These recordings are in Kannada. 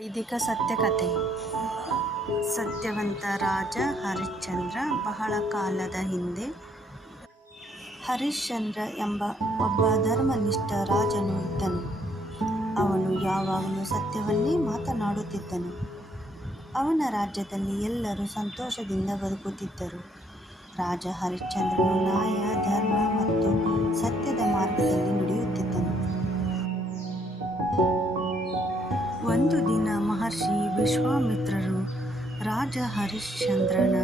ವೈದಿಕ ಸತ್ಯಕಥೆ. ಸತ್ಯವಂತ ರಾಜ ಹರಿಶ್ಚಂದ್ರ. ಬಹಳ ಕಾಲದ ಹಿಂದೆ ಹರಿಶ್ಚಂದ್ರ ಎಂಬ ಒಬ್ಬ ಧರ್ಮನಿಷ್ಠ ರಾಜನು ಇದ್ದನು. ಅವನು ಯಾವಾಗಲೂ ಸತ್ಯವನ್ನೇ ಮಾತನಾಡುತ್ತಿದ್ದನು. ಅವನ ರಾಜ್ಯದಲ್ಲಿ ಎಲ್ಲರೂ ಸಂತೋಷದಿಂದ ಬದುಕುತ್ತಿದ್ದರು. ರಾಜ ಹರಿಶ್ಚಂದ್ರನು ನ್ಯಾಯ, ಧರ್ಮ ಮತ್ತು ಸತ್ಯದ ಮಾರ್ಗದಲ್ಲಿ ನಡೆಯುತ್ತಿದ್ದನು. ಒಂದು ದಿನ ಮಹರ್ಷಿ ವಿಶ್ವಾಮಿತ್ರರು ರಾಜ ಹರಿಶ್ಚಂದ್ರನ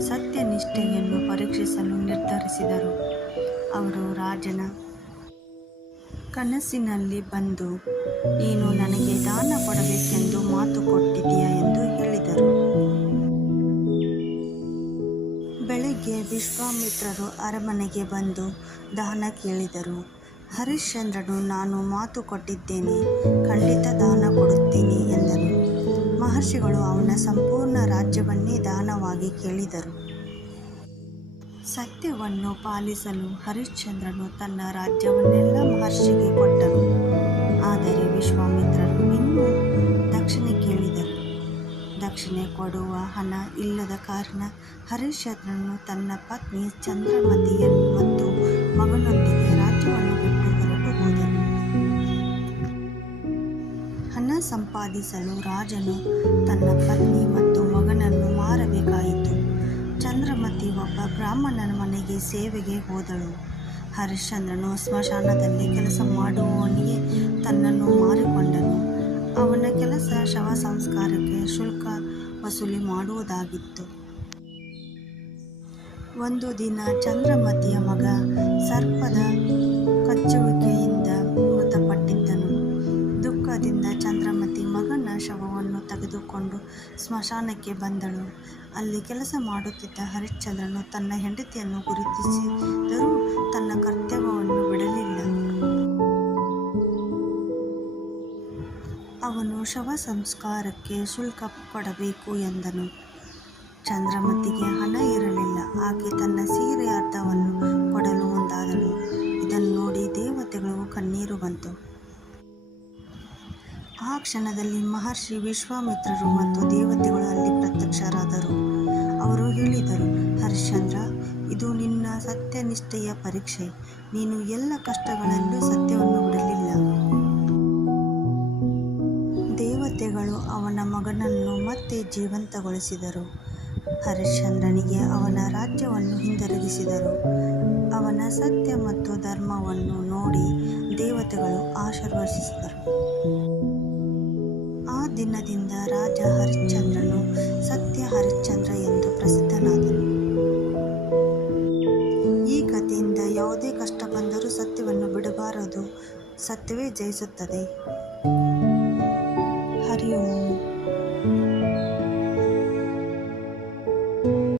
ಸತ್ಯನಿಷ್ಠೆಯನ್ನು ಪರೀಕ್ಷಿಸಲು ನಿರ್ಧರಿಸಿದರು. ಅವರು ರಾಜನ ಕನಸಿನಲ್ಲಿ ಬಂದು, ನೀನು ನನಗೆ ದಾನ ಕೊಡಬೇಕೆಂದು ಮಾತು ಕೊಟ್ಟಿದ್ದೀಯಾ ಎಂದು ಹೇಳಿದರು. ಬೆಳಗ್ಗೆ ವಿಶ್ವಾಮಿತ್ರರು ಅರಮನೆಗೆ ಬಂದು ದಾನ ಕೇಳಿದರು. ಹರಿಶ್ಚಂದ್ರನು, ನಾನು ಮಾತು ಕೊಟ್ಟಿದ್ದೇನೆ, ಖಂಡಿತ ದಾನ ಕೊಡುತ್ತೇನೆ ಎಂದನು. ಮಹರ್ಷಿಗಳು ಅವನ ಸಂಪೂರ್ಣ ರಾಜ್ಯವನ್ನೇ ದಾನವಾಗಿ ಕೇಳಿದರು. ಸತ್ಯವನ್ನು ಪಾಲಿಸಲು ಹರಿಶ್ಚಂದ್ರನು ತನ್ನ ರಾಜ್ಯವನ್ನೆಲ್ಲ ಮಹರ್ಷಿಗೆ ಕೊಟ್ಟನು. ಆದರೆ ವಿಶ್ವಾಮಿತ್ರರು ಇನ್ನೂ ದಕ್ಷಿಣೆ ಕೇಳಿದರು. ದಕ್ಷಿಣೆ ಕೊಡುವ ಹಣ ಇಲ್ಲದ ಕಾರಣ ಹರಿಶ್ಚಂದ್ರನು ತನ್ನ ಪತ್ನಿ ಚಂದ್ರಮತಿ ಮತ್ತು ಮಗನೊಂದಿಗೆ ರಾಜ್ಯವನ್ನು ಬಿಟ್ಟು ಹೊರಟು ಹೋದನು. ಹಣ ಸಂಪಾದಿಸಲು ರಾಜನು ತನ್ನ ಪತ್ನಿ ಮತ್ತು ಮಗನನ್ನು ಮಾರಬೇಕಾಯಿತು. ಚಂದ್ರಮತಿ ಒಬ್ಬ ಬ್ರಾಹ್ಮಣನ ಮನೆಗೆ ಸೇವೆಗೆ ಹೋದಳು. ಹರಿಶ್ಚಂದ್ರನು ಸ್ಮಶಾನದಲ್ಲಿ ಕೆಲಸ ಮಾಡುವವನಿಗೆ ತನ್ನನ್ನು ಮಾರಿಕೊಂಡನು. ಅವನ ಕೆಲಸ ಶವ ಸಂಸ್ಕಾರಕ್ಕೆ ಶುಲ್ಕ ವಸೂಲಿ ಮಾಡುವುದಾಗಿತ್ತು. ಒಂದು ದಿನ ಚಂದ್ರಮತಿಯ ಮಗ ಸರ್ಪದ ಕಚ್ಚುವಿಕೆಯಿಂದ ಮೃತಪಟ್ಟಿದ್ದನು. ದುಃಖದಿಂದ ಚಂದ್ರಮತಿ ಮಗನ ಶವವನ್ನು ತೆಗೆದುಕೊಂಡು ಸ್ಮಶಾನಕ್ಕೆ ಬಂದಳು. ಅಲ್ಲಿ ಕೆಲಸ ಮಾಡುತ್ತಿದ್ದ ಹರಿಶ್ಚಂದ್ರನು ತನ್ನ ಹೆಂಡತಿಯನ್ನು ಗುರುತಿಸಿದರೂ ತನ್ನ ಕರ್ತವ್ಯವನ್ನು ಬಿಡಲಿಲ್ಲ. ಅವನು ಶವ ಸಂಸ್ಕಾರಕ್ಕೆ ಶುಲ್ಕ ಕೊಡಬೇಕು ಎಂದನು. ಚಂದ್ರಮತಿಗೆ ಹಣ ಇರಲಿಲ್ಲ. ಆಕೆ ತನ್ನ ಸೀರೆಯ ಅರ್ಧವನ್ನು ಕೊಡಲು ಮುಂದಾದಳು. ಇದನ್ನು ನೋಡಿ ದೇವತೆಗಳಿಗೂ ಕಣ್ಣೀರು ಬಂತು. ಆ ಕ್ಷಣದಲ್ಲಿ ಮಹರ್ಷಿ ವಿಶ್ವಾಮಿತ್ರರು ಮತ್ತು ದೇವತೆಗಳು ಅಲ್ಲಿ ಪ್ರತ್ಯಕ್ಷರಾದರು. ಅವರು ಹೇಳಿದರು, ಹರಿಶ್ಚಂದ್ರ, ಇದು ನಿನ್ನ ಸತ್ಯನಿಷ್ಠೆಯ ಪರೀಕ್ಷೆ. ನೀನು ಎಲ್ಲ ಕಷ್ಟಗಳಲ್ಲೂ ಸತ್ಯವನ್ನು ಬಿಡಲಿಲ್ಲ. ದೇವತೆಗಳು ಅವನ ಮಗನನ್ನು ಮತ್ತೆ ಜೀವಂತಗೊಳಿಸಿದರು. ಹರಿಶ್ಚಂದ್ರನಿಗೆ ಅವನ ರಾಜ್ಯವನ್ನು ಹಿಂದಿರುಗಿಸಿದರು. ಅವನ ಸತ್ಯ ಮತ್ತು ಧರ್ಮವನ್ನು ನೋಡಿ ದೇವತೆಗಳು ಆಶೀರ್ವದಿಸಿದರು. ಆ ದಿನದಿಂದ ರಾಜ ಹರಿಶ್ಚಂದ್ರನು ಸತ್ಯ ಹರಿಶ್ಚಂದ್ರ ಎಂದು ಪ್ರಸಿದ್ಧನಾದನು. ಈ ಕಥೆಯಿಂದ ಯಾವುದೇ ಕಷ್ಟ ಬಂದರೂ ಸತ್ಯವನ್ನು ಬಿಡಬಾರದು. ಸತ್ಯವೇ ಜಯಿಸುತ್ತದೆ. ಹರಿ ಓಂ.